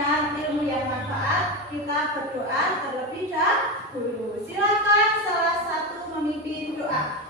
dan ilmu yang manfaat, kita berdoa terlebih dahulu. Silakan salah satu memimpin doa.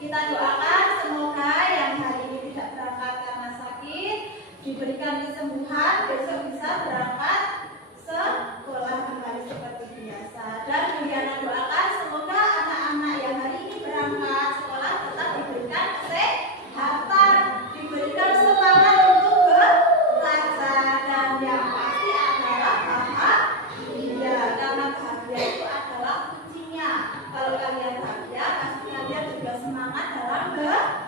Kita doakan semoga yang hari ini tidak berangkat karena sakit diberikan kesembuhan, besok bisa berangkat sekolah kembali seperti biasa. Dan Juliana doakan semoga anak-anak yang hari ini berangkat sekolah tetap diberikan kesehatan, diberikan semangat untuk belajar, dan yang pasti adalah bahagia, karena bahagia itu adalah kuncinya. Kalau kalian bahagia, pasti kalian juga semangat dalam belajar.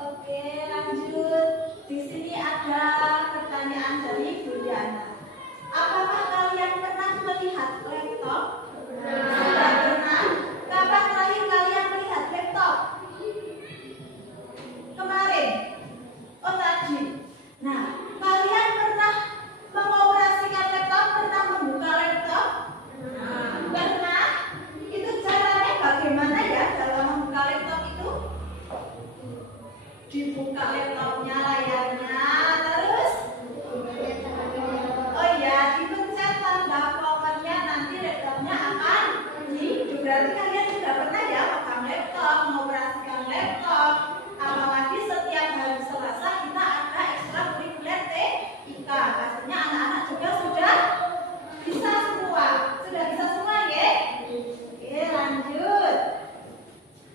Oke, lanjut. Di sini ada pertanyaan dari Juliana. Apakah kalian pernah melihat laptop? Sudah pernah? Kapan terakhir kalian melihat laptop? Kemarin? Oh, tadi. Nah, kalian pernah mengoperasikan laptop? Pernah membuka laptop? Pernah? Itu caranya bagaimana ya dalam membuka laptop itu? Dibuka laptopnya, layarnya, terus oh iya, dipencet tanda powernya, nanti laptopnya akan hidup. Berarti kalian sudah pernah ya pegang laptop, mengoperasikan laptop. Apalagi setiap hari Selasa kita ada ekstrakurikuler TIK. Pastinya anak-anak juga sudah bisa semua. Sudah bisa semua ya? Oke, lanjut.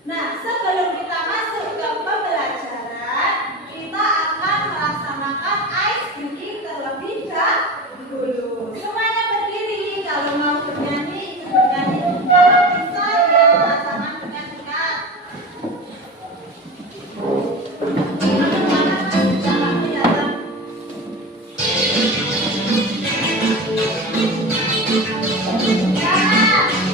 Nah, sebelum kita masuk ke pembelajaran, kita akan melaksanakan ice breaking terlebih dahulu. Semuanya berdiri. Kalau mau bernyanyi, ikut bernyanyi. Kalau bisa ya tangan dekat-dekat. Jangan kelihatan. Ya.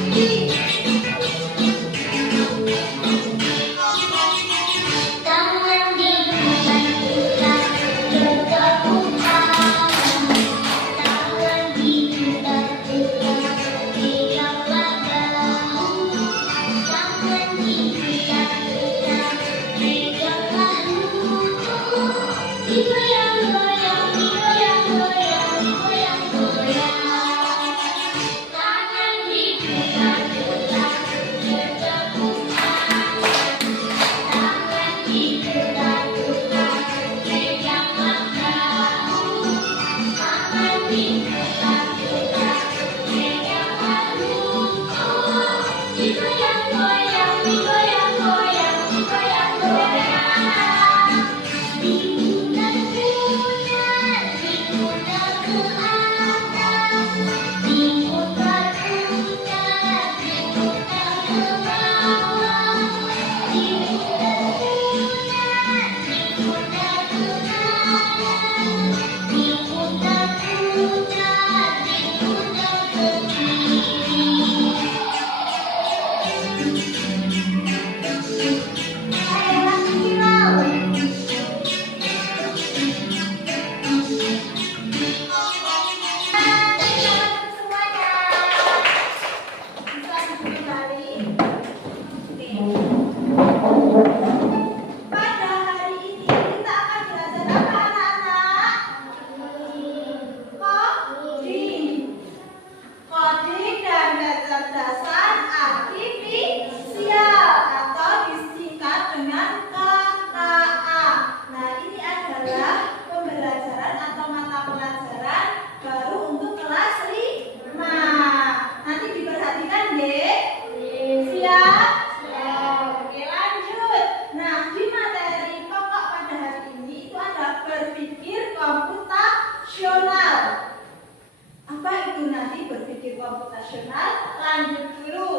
Komputasional, lanjut dulu.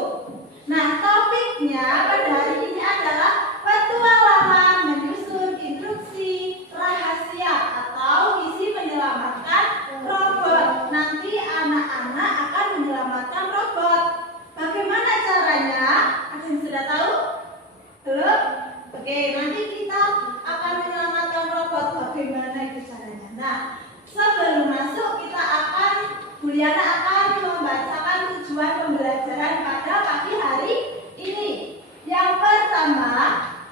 Nah, topiknya pada hari ini adalah petualangan menyusun instruksi rahasia atau misi menyelamatkan robot. Nanti anak-anak akan menyelamatkan robot. Bagaimana caranya? Ada yang sudah tahu? Belum? Oke, nanti kita akan menyelamatkan robot. Bagaimana itu caranya? Nah, sebelum masuk kita akan Juliana akan membacakan tujuan pembelajaran pada pagi hari ini. Yang pertama,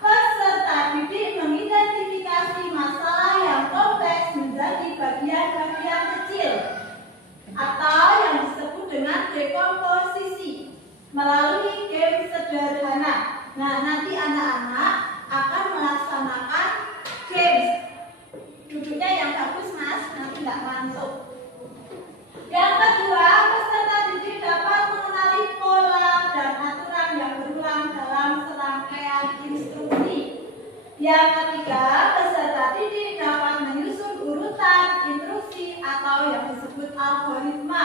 peserta didik mengidentifikasi masalah yang kompleks menjadi bagian-bagian kecil atau yang disebut dengan dekomposisi melalui game sederhana. Nah, nanti anak-anak akan melaksanakan games. Duduknya yang bagus, Mas, nanti nggak masuk. Yang kedua, peserta didik dapat mengenali pola dan aturan yang berulang dalam serangkaian instruksi. Yang ketiga, peserta didik dapat menyusun urutan instruksi atau yang disebut algoritma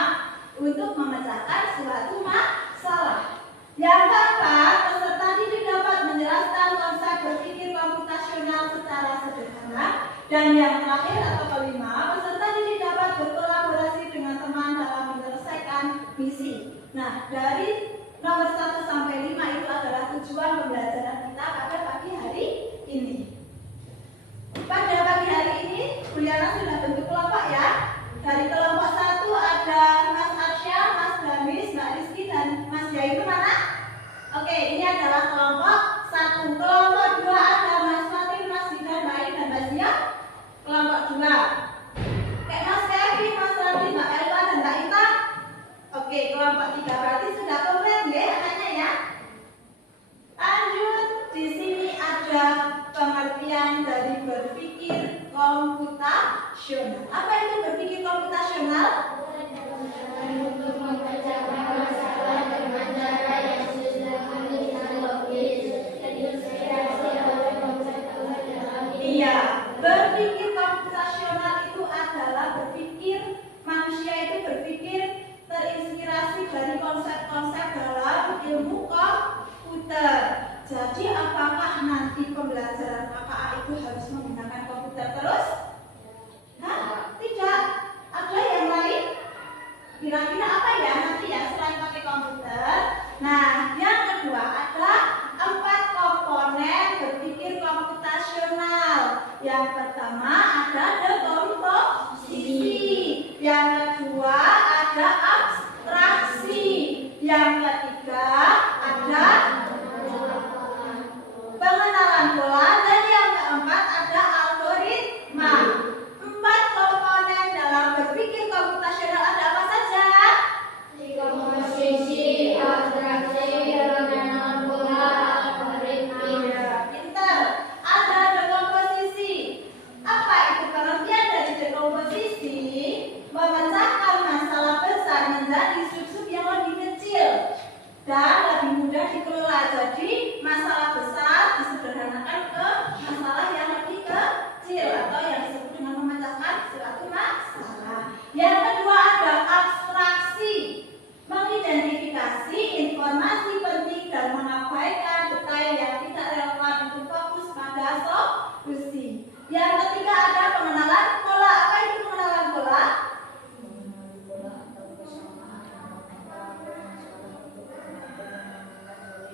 untuk memecahkan suatu masalah. Yang keempat, peserta didik dapat menjelaskan konsep berpikir komputasional secara sederhana. Dan yang terakhir atau kelima, peserta didik dapat berkolaborasi dengan teman dalam menyelesaikan misi. Nah, dari nomor 1 sampai 5 itu adalah tujuan pembelajaran kita pada pagi hari ini. Pada pagi hari ini, Juliana sudah bentuk kelompok ya. Dari kelompok 1 ada Mas Arsya, Mas Damis, Mbak Rizky, dan Mas Jairu mana? Oke, ini adalah kelompok 1. Kelompok 2 ada Mas Fatin, Mas Gidan, Mbak Ayu, dan Mbak Zia. Kelompok 2 kayak Mas Kevin, Mas Randi, Mbak Elva, dan Mbak Ita. Oke, kelompok 3 berarti sudah komplit ya anaknya ya. Lanjut, di sini ada pengertian dari berpikir komputasional. Apa itu berpikir komputasional? Untuk memecahkan masalah dengan cara yang sederhana dan logis, terinspirasi oleh konsep-konsep dalam Iya, berpikir komputasional itu adalah berpikir, manusia itu berpikir terinspirasi dari konsep-konsep dalam ilmu komputer. Jadi apakah nanti pembelajaran KKA itu harus menggunakan komputer terus? Nah, tidak. Ada yang lain? mengkomunikasi informasi penting dan mengabaikan detail yang tidak relevan untuk fokus pada solusi. Yang ketiga ada pengenalan pola. Apa itu pengenalan pola?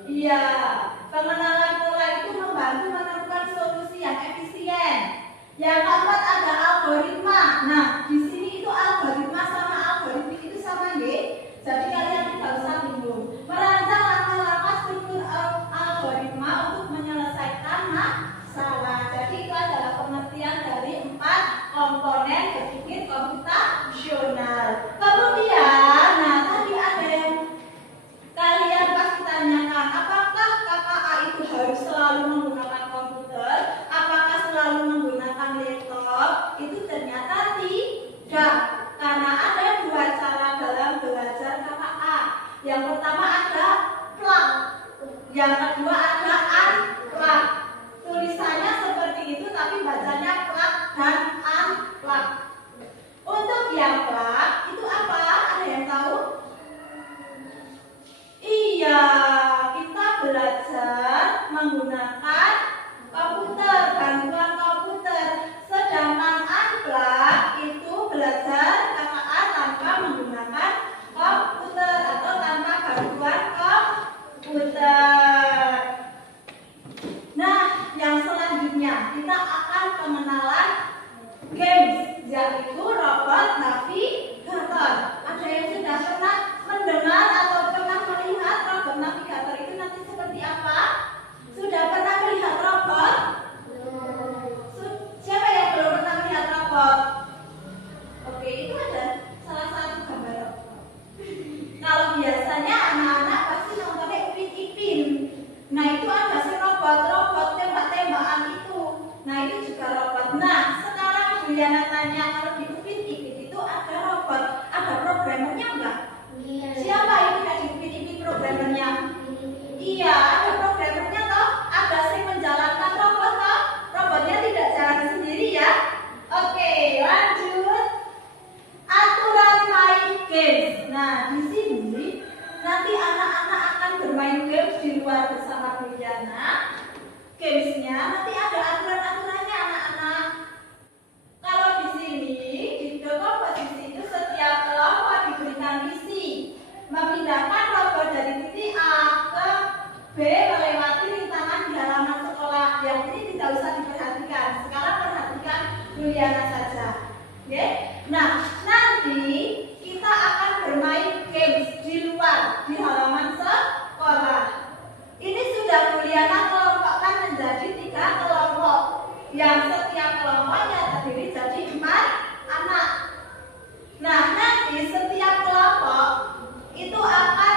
Iya, pengenalan pola itu membantu menemukan solusi yang efisien. Yang keempat ada algoritma. Nah, di sini itu algoritma sama algoritmik itu sama ya. Jadi kalian tidak usah bingung. Merancang langkah-langkah struktur algoritma untuk menyelesaikan masalah. Jadi itu adalah pengertian dari 4 komponen berpikir komputasional. Kemudian, nah tadi ada yang kalian pasti tanyakan, apakah KKA itu harus selalu menggunakan komputer? Apakah selalu menggunakan laptop? Itu ternyata tidak, karena ada 2 cara dalam belajar KKA. Yang pertama ada plug, yang kedua ada unplug. Tulisannya seperti itu tapi bacanya plug dan unplug. Untuk yang plug itu apa? Ada yang tahu? Iya, kita belajar menggunakan komputer, bantuan komputer. Sedangkan unplug itu belajar KKA tanpa menggunakan komputer atau tanpa bantuan komputer. Nah, yang selanjutnya kita akan pengenalan games, yaitu robot navigator. Ada yang sudah pernah mendengar atau pernah melihat robot navigator itu nanti seperti apa? Sudah pernah melihat robot? Siapa yang belum pernah melihat robot? Oke, itu ada salah satu gambar robot. Kalau biasanya anak-anak pasti nontonnya Upin Ipin. Nah, itu ada si robot tembak-tembakan itu. Nah, itu juga robot. Nah, sekarang Juliana tanya, kalau di Upin Ipin itu ada robot, ada programmernya enggak? Siapa yang tidak di Upin Ipin programmernya? Iya, ada programmernya toh. Ada yang menjalankan robot toh. Robotnya tidak jalan sendiri ya. Oke, lanjut. Aturan main games. Nah, di sini nanti anak-anak akan bermain games di luar bersama Juliana. Gamesnya nanti ada aturan-aturannya anak-anak. Kalau di sini di video komposisi itu setiap kelompok diberikan misi memindahkan robot dari titik A ke B melewati rintangan di halaman sekolah. Yang ini tidak usah diperhatikan. Sekarang perhatikan Juliana saja. Oke? Nah, nanti kita akan bermain games di luar di halaman sekolah. Ini sudah Juliana kelompokkan menjadi 3 kelompok, yang setiap kelompoknya terdiri jadi 4 anak. Nah, nanti setiap kelompok itu akan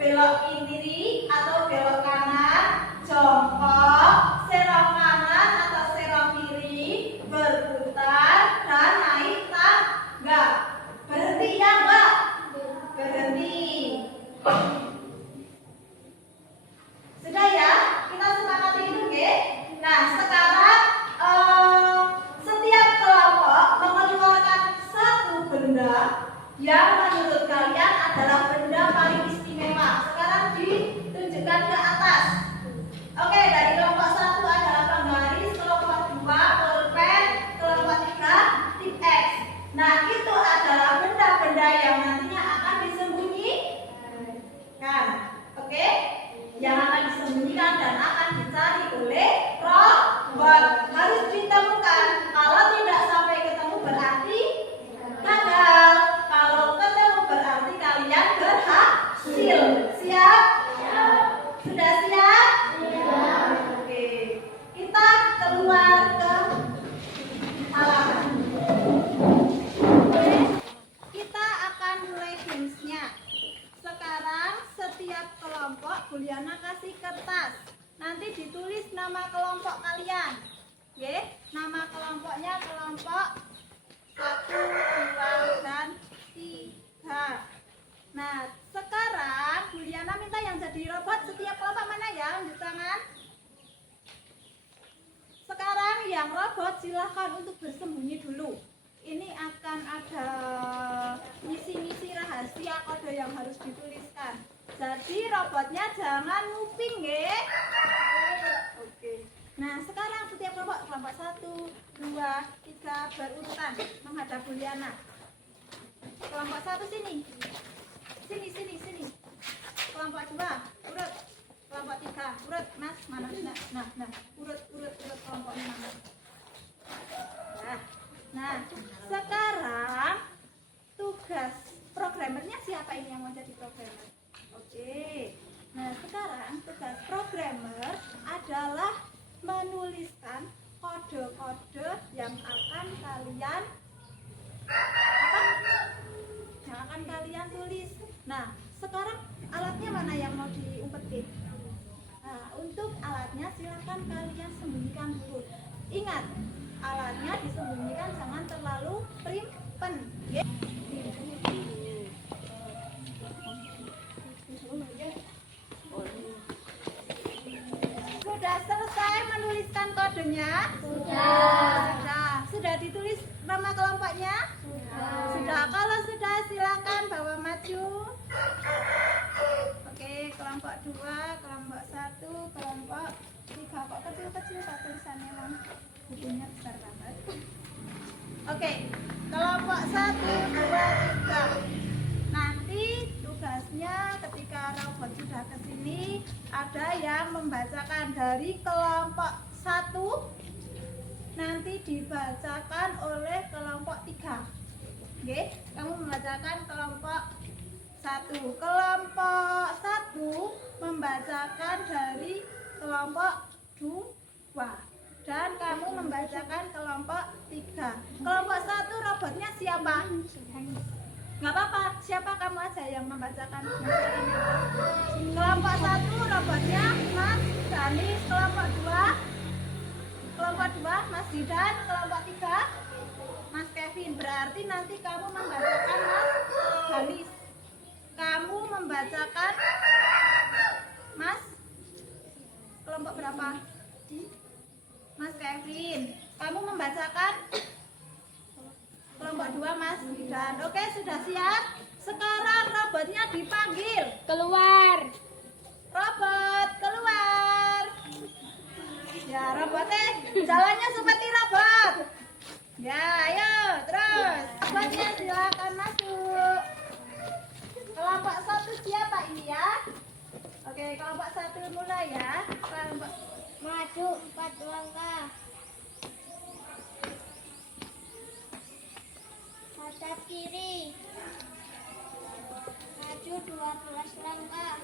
belok kiri atau belok kanan, jongkok, serong kanan atau serong kiri, berputar dan naik tangga. Berhenti ya Mbak? Berhenti. Sudah ya? Kita sepakati itu nggih? Nah, sekarang setiap kelompok mengeluarkan satu benda yang menurut kalian adalah benda paling istimewa. Sekarang ditunjukkan ke atas. Oke, dari kelompok 1 adalah penggaris, kelompok 2 pulpen, kelompok 3 tip X. Nah, itu adalah benda-benda yang nantinya akan disembunyikan. Oke? Yang akan disembunyikan dan akan dicari oleh robot. Harus ditemukan. Kalau tidak sampai ketemu berarti gagal. Kalau ketemu berarti kalian berhasil. Siap? Sudah siap? Oke. Kita keluar ke halaman. Kita akan mulai gamesnya. Sekarang setiap kelompok Juliana kasih kertas. Nanti ditulis nama kelompok kalian. Ye, nama kelompoknya kelompok 1, 2, dan 3. Nah, sekarang Juliana minta yang jadi robot setiap kelompok mana ya? Unjuk tangan. Sekarang yang robot silahkan untuk bersembunyi dulu. Ini akan ada misi-misi rahasia kode yang harus dituliskan. Jadi robotnya jangan nguping ya. Oke. Nah, sekarang setiap kelompok 1, 2, 3 berurutan menghadap Juliana. Kelompok 1 sini. Sini. Kelompok 2 urut. Kelompok 3 urut. Mas, mana? Nah, urut kelompoknya mana? Nah, sekarang tugas programmernya siapa ini yang mau jadi programmer? Oke. Nah, sekarang tugas programmer adalah menuliskan kode-kode yang akan kalian tulis. Nah, sekarang alatnya mana yang mau diumpetin? Nah, untuk alatnya silakan kalian sembunyikan dulu. Ingat, alatnya disembunyikan, jangan terlalu primpen. Sudah selesai menuliskan kodenya? Sudah ditulis nama kelompoknya? Sudah. Kalau sudah silakan bawa maju. Oke, kelompok 2, kelompok 1, kelompok 3. Kok kecil-kecil Pak tulisannya, Mam? Bukunya besar banget. Oke, kelompok 1, 2, 3. Nanti tugasnya ketika robot sudah ke sini ada yang membacakan dari kelompok 1 nanti dibacakan oleh kelompok 3. Oke, kamu membacakan kelompok 1. Kelompok 1 membacakan dari kelompok 2. Dan kamu membacakan kelompok 3. Kelompok 1 robotnya siapa? Nggak apa-apa, siapa kamu aja yang membacakan. Kelompok 1 robotnya Mas Danis. Kelompok 2 Mas Didan. Kelompok 3 Mas Kevin. Berarti nanti kamu membacakan Mas Danis. Kamu membacakan Mas kelompok berapa? Mas Kevin. Kamu membacakan kelompok 2 Mas Didan. Oke, sudah siap? Sekarang robotnya dipanggil. Keluar. Robot, keluar. Ya, robotnya jalannya seperti robot. Ya, ayo, terus. Robotnya silakan masuk. Kelompok 1 siapa ini ya? Oke, kelompok 1 mulai ya. Kelompok Maju 4 langkah. Hadap kiri. Maju 12 langkah.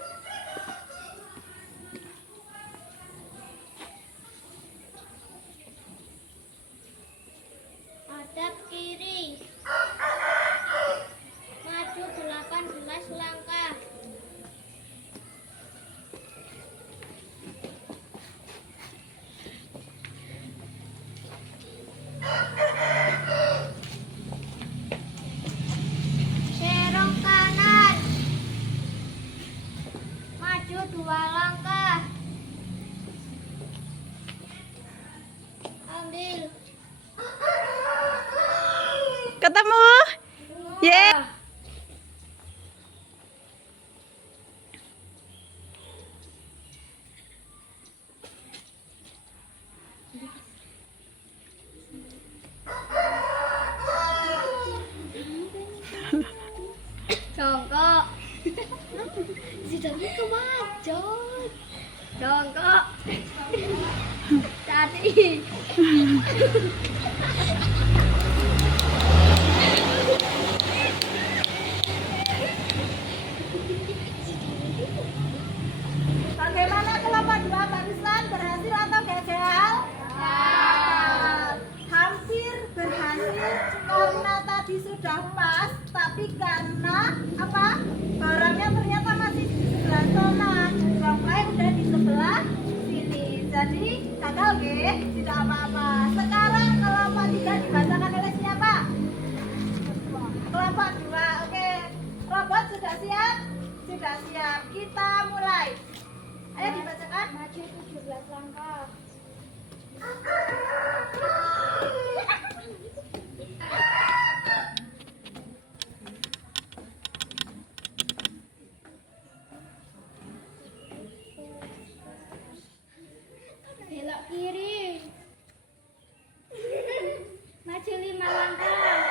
Hadap kiri. Maju 18 langkah. Dua langkah. Ambil. Ketemu. Ye. Jongkok. Si jongkok kemajot. Jongkok. Tadi. Bagaimana kelompok 2 barusan, berhasil atau gagal? Hampir berhasil karena tadi sudah pas, tapi karena apa? Barangnya ternyata masih di sebelah sana, jongkoknya udah di sebelah sini. Jadi gagal ge, tidak apa-apa. Sekarang kelompok 3 dibacakan oleh siapa? Kelompok 2, oke. Robot sudah siap? Sudah siap. Kita mulai. Ayo dibacakan. Maju 17 langkah. Belok kiri. Maju 5 langkah.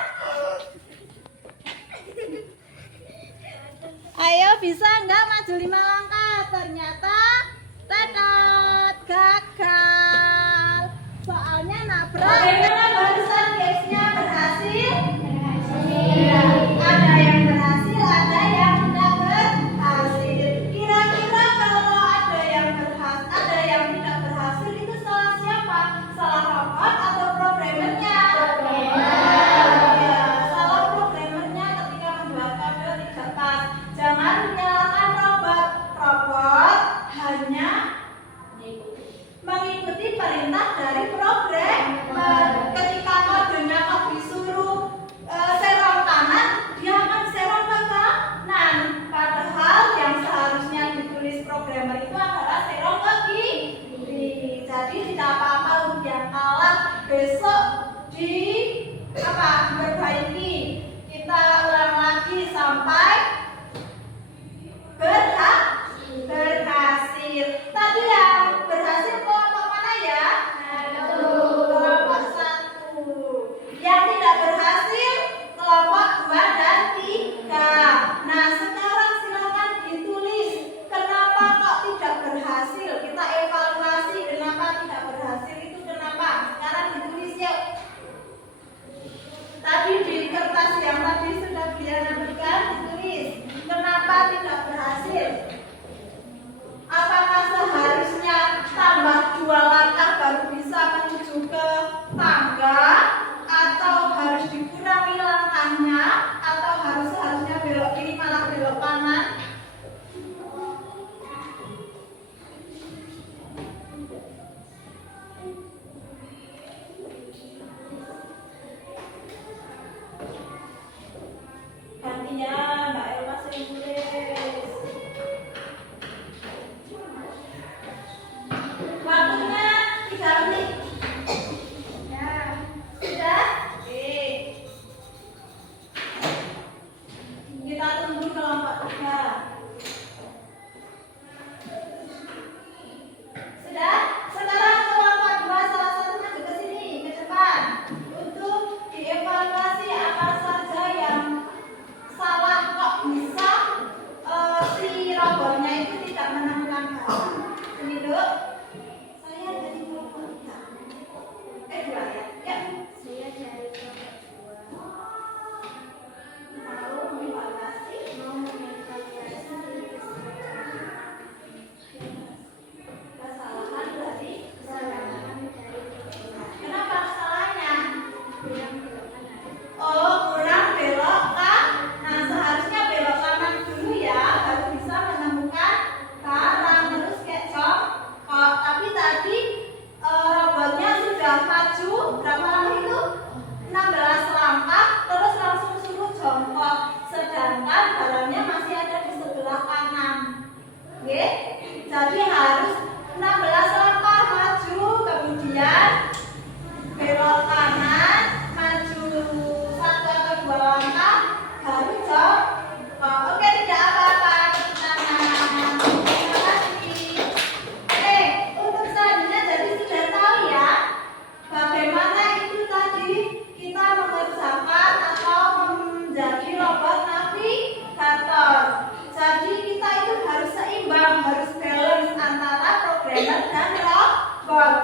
Ayo bisa enggak maju 5 langkah? Ternyata tekad gagal. Soalnya nabrak. Bagaimana barusan guysnya, berhasil? Iya. Ada yang berhasil, ada yang tidak berhasil. Kira-kira kalau ada yang berhasil, ada yang tidak berhasil, itu salah siapa? Salah robot atau programmernya? Iya, salah programmernya ketika membuat kode tidak pas. Jangan menyalahkan robot. Robot hanya mengikuti perintah dari programmer. Ketika kodenya kok disuruh serong kanan, dia akan serong ke kanan. Padahal yang seharusnya ditulis programmer itu adalah serong ke kiri. Jadi tidak apa-apa untuk yang kalah. Besok diperbaiki. Kita ulang lagi sampai berhasil. Tadi yang berhasil kelompok mana ya? Kelompok 1. Yang tidak berhasil kelompok 2 dan 3. Nah, sekarang silakan ditulis kenapa kok tidak berhasil. Kita evaluasi kenapa tidak berhasil itu kenapa. Sekarang ditulis yuk. Tadi di kertas yang tadi sudah Briana berikan ditulis kenapa tidak berhasil. Apakah seharusnya tambah 2 langkah baru bisa menuju ke tangga, atau harus dikurangi langkahnya, atau seharusnya belok kiri malah belok kanan? Gantian, Mbak Elma sering tulis. Waktunya 3 menit. Ya, sudah? Oke. Kita tunggu kelompok 3. Sudah? Sekarang kelompok 2 salah satu maju ke sini, ke depan, untuk dievaluasi apa saja yang salah kok bisa si robotnya itu tidak menemukan barang. Ini dulu. Saya dari kelompok 3. 2 ya? Ya. Saya dari kelompok 2. Mau mengevaluasi? Kesalahan berarti? Kenapa kesalahannya? Oh, kurang belok kan? Nah, seharusnya belok kanan dulu ya, baru bisa menemukan barang. Terus kayak jongkok. Tapi tadi robotnya sudah maju berapa lama itu? 16 langkah, terus langsung suruh jongkok. Sedangkan barangnya masih ada di sebelah kanan. Oke? Jadi harus 16 langkah maju, kemudian belok kanan, maju 1 atau 2 langkah, baru jauh. Oh, oke, tidak apa-apa. Terima kasih. Untuk selanjutnya jadi sudah tahu ya bagaimana itu tadi kita mengerjakan atau menjadi robot navigator. Jadi kita itu harus seimbang, harus balance antara programmer dan robot.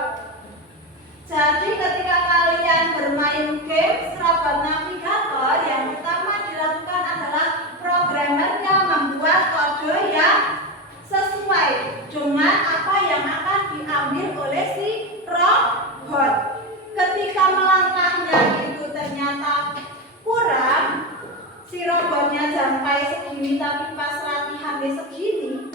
Jadi ketika kalian bermain game robot navigator, yang pertama dilakukan adalah programmernya membuat kode yang sesuai dengan apa yang akan diambil oleh si robot. Ketika melangkahnya itu ternyata kurang, si robotnya sampai segini tapi pas latihannya segini,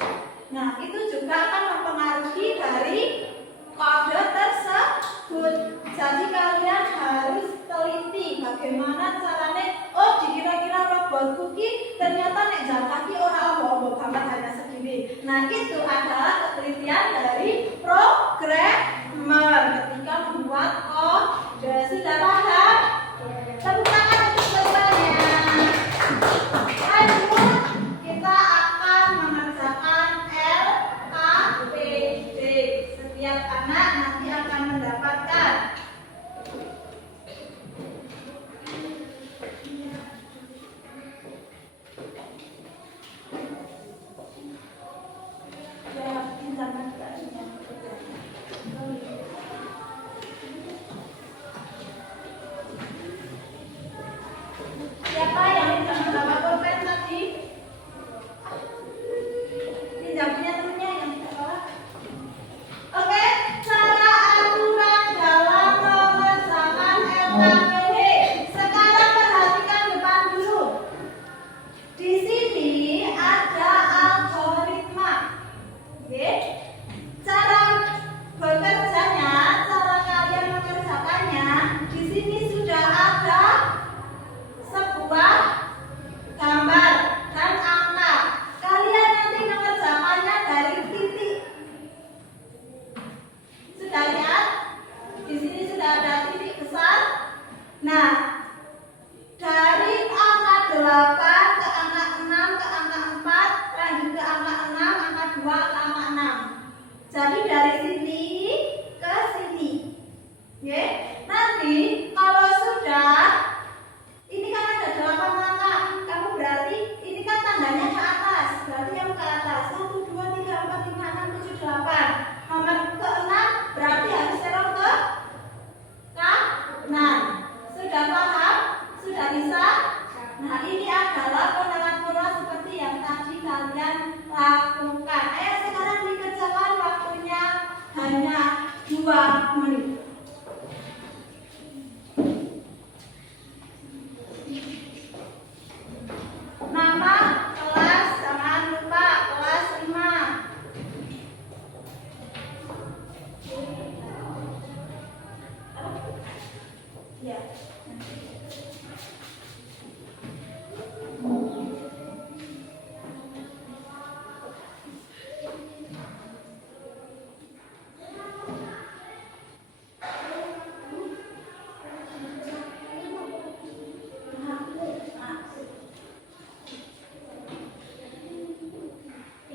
nah itu juga akan mempengaruhi dari kode tersebut. Jadi kalian harus teliti bagaimana caranya. Oh, dikira-kira robot cookie ternyata nek jalan kaki orang ombok banget hanya segini. Nah, itu adalah ketelitian dari programmer ketika membuat kode. Sudah paham? Tepuk tangan untuk semuanya. Lanjut, kita akan mengerjakan LKPD. Setiap anak nanti akan mendapatkan siapa yang tidak mendapat pulpen tadi? Tidak punya temennya yang tidak bawa. Oke, cara aturan dalam mengerjakan LKPD. Sekarang perhatikan depan dulu. Di sini ada algoritma. Oke. Cara bekerjanya, cara kalian mengerjakannya, di sini sudah ada sebuah gambar dan angka. Kalian nanti mengerjakannya dari titik. Sudah lihat? Di sini sudah ada titik besar. Nah, dari angka 8 ke angka 6 ke angka 4, lanjut ke angka 6, angka 2 ke angka 6. Jadi dari sini ke sini. Oke? Nanti kalau sudah ini kan ada 8 langkah, kamu berarti ini kan tandanya ke atas, berarti kamu ke atas 1, 2, 3, 4, 5, 6, 7, 8. Nomor ke-6 berarti harus serong ke kanan. Sudah paham? Sudah bisa? Nah, ini adalah pola-pola seperti yang tadi kalian lakukan. Ayo sekarang dikerjakan, waktunya hanya 2 menit. Nama kelas, jangan lupa kelas 5. Ya.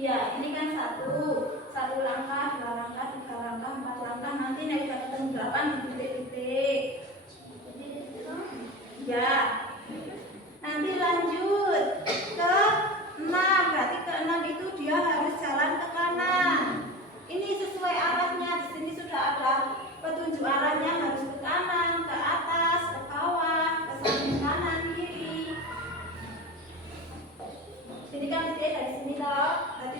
Iya, ini kan satu langkah, 2 langkah, 3 langkah, 4 langkah. Nanti naik ke ketemu 8 di titik-titik. Ya. Nanti lanjut ke 6. Berarti ke 6 itu dia harus jalan ke kanan. Ini sesuai arahnya. Di sini sudah ada petunjuk arahnya, harus ke kanan, ke atas, ke bawah, ke samping kanan, kiri. Jadi kan titik dari sini toh. Tadi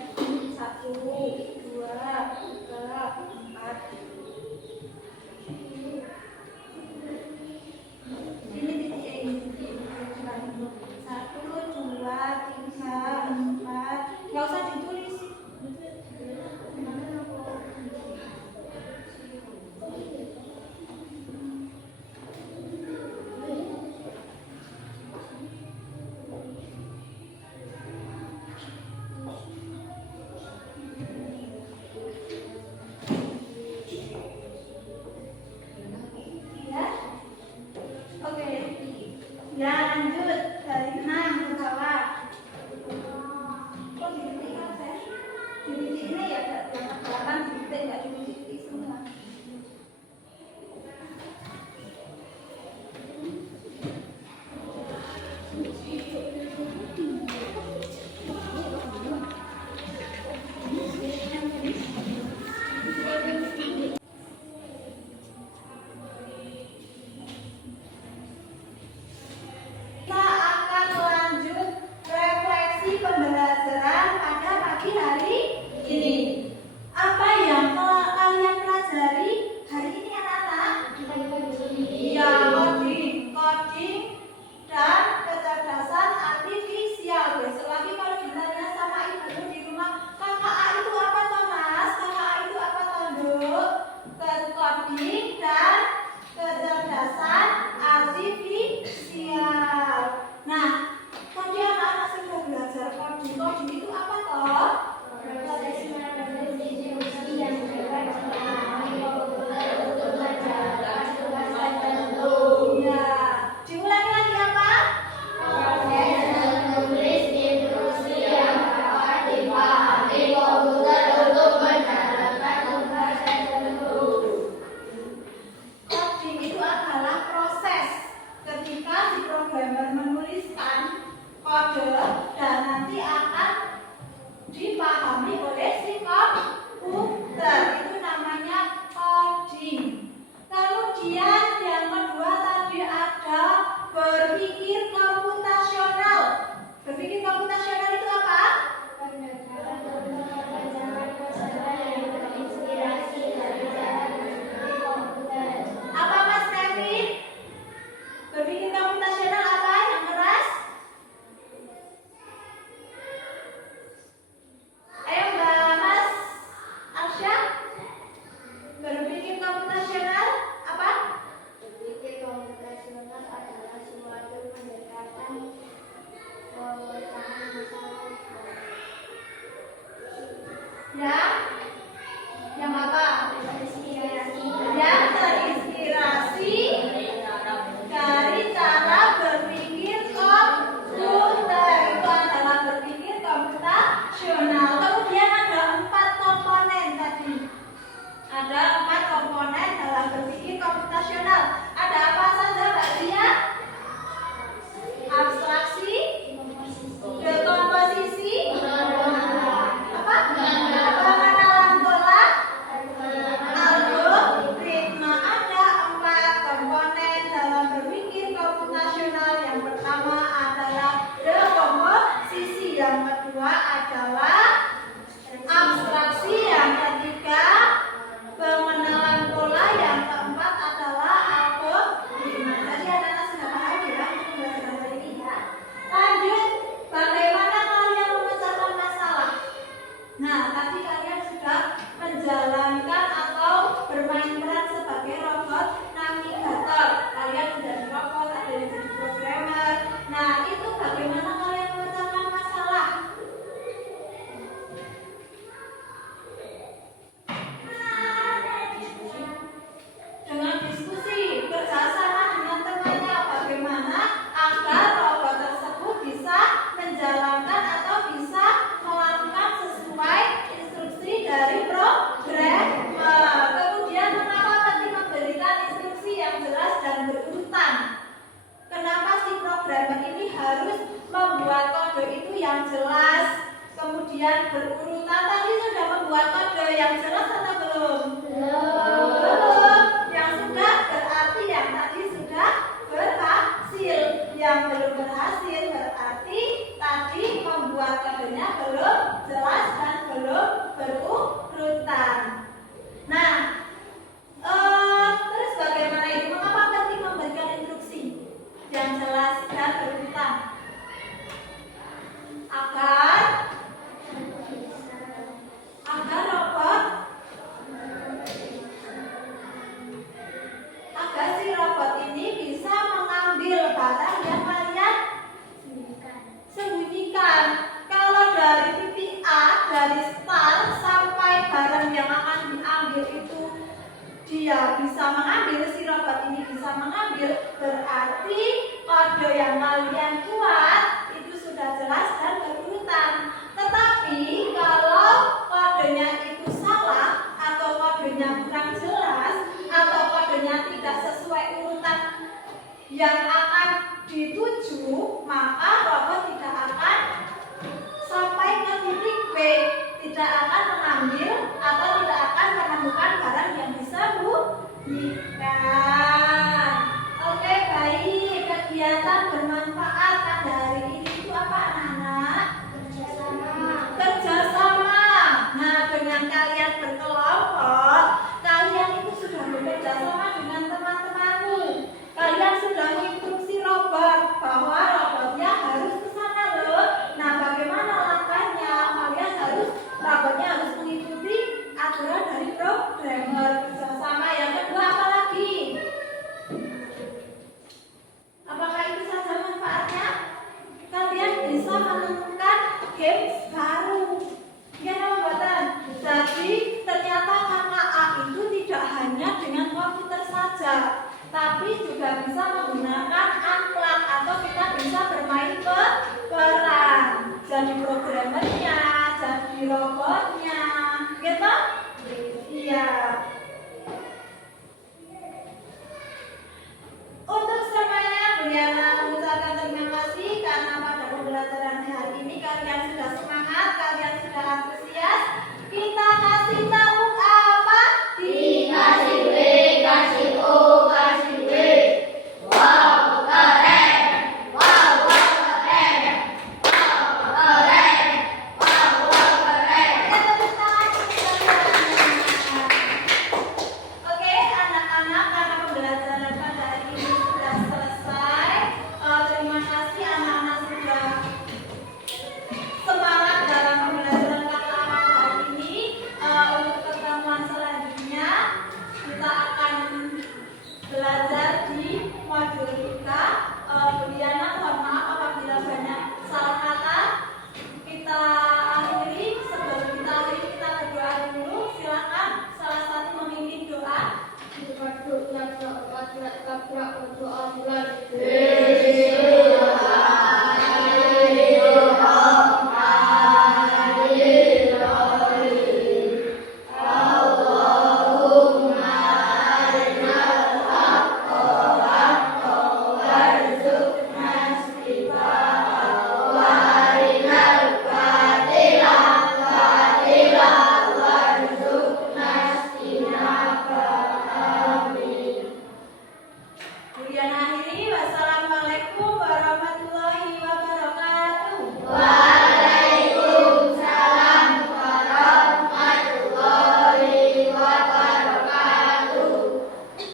1, 2, 3, 4. Ini titik ini. 1, 2, 3, 4. Nggak usah ditulis. yang apa? Yang terinspirasi dari cara berpikir komputer. Itu adalah berpikir komputasional. Kemudian ada 4 komponen tadi. Ada 4 komponen dalam berpikir komputasional. Ada apa saja, Mbak Ria? Abstraksi, dekomposisi, apa? Pengenalan pola, algoritma. Ada 4 komponen dalam berpikir komputasional. Yang pertama adalah dekomposisi, yang kedua adalah abstraksi, yang ketiga pengenalan pola, yang keempat adalah algoritma. Jadi anak-anak sudah paham ya untuk pembelajaran hari ini ya. Lanjut, bagaimana kalian memecahkan masalah? Nah, tadi kalian sudah menjalankan atau bermain peran sebagai robot navigator. Kalian menjadi robot, ada yang jadi programmer. Nah, itu bagaimana kalian memecahkan masalah? Dengan diskusi, kerjasama dengan temannya, bagaimana agar robot tersebut bisa menjalankan atau bisa melakukan sesuai instruksi dari programmer. Kemudian mengapa penting memberikan instruksi yang jelas dan berurutan? Kenapa si programmer ini harus membuat kode itu yang jelas, kemudian berurutan? Tadi sudah membuat kode yang jelas atau belum? Belum. Yang sudah berarti yang tadi sudah berhasil. Yang belum berhasil berarti tadi membuat kodenya belum jelas dan belum berurutan. Nah, terus bagaimana ini? Mengapa penting memberikan instruksi yang jelas dan berurutan? Agar robot, agar si robot ini bisa mengambil barang yang kalian sembunyikan. Kalau dari titik A, dari start sampai barang yang akan diambil itu dia bisa mengambil, si robot ini bisa mengambil, berarti kode yang kalian buat itu sudah jelas dan berurutan. Tetapi kalau kodenya itu salah, atau kodenya kurang jelas, atau kodenya tidak sesuai urutan yang akan dituju, maka robot tidak akan sampai ke titik B, tidak akan mengambil atau tidak akan menemukan barang yang disembunyikan. Oke, baik. Kegiatan bermanfaat pada hari ini itu apa, anak-anak? Kerjasama. Nah, dengan kalian berkelompok, kalian itu sudah bekerja sama dengan teman-temanmu. Kalian sudah menginstruksi robot bahwa robotnya harus ke sana loh. Nah, bagaimana langkahnya? Robotnya harus mengikuti aturan dari programmer. Kerjasama. Yang kedua apa lagi? Apakah itu saja manfaatnya? Kalian bisa menemukan games baru. Ya, buatan. Jadi ternyata kakak A itu tidak hanya dengan komputer saja, tapi juga bisa menggunakan unplug atau kita bisa bermain peran. Jadi programmer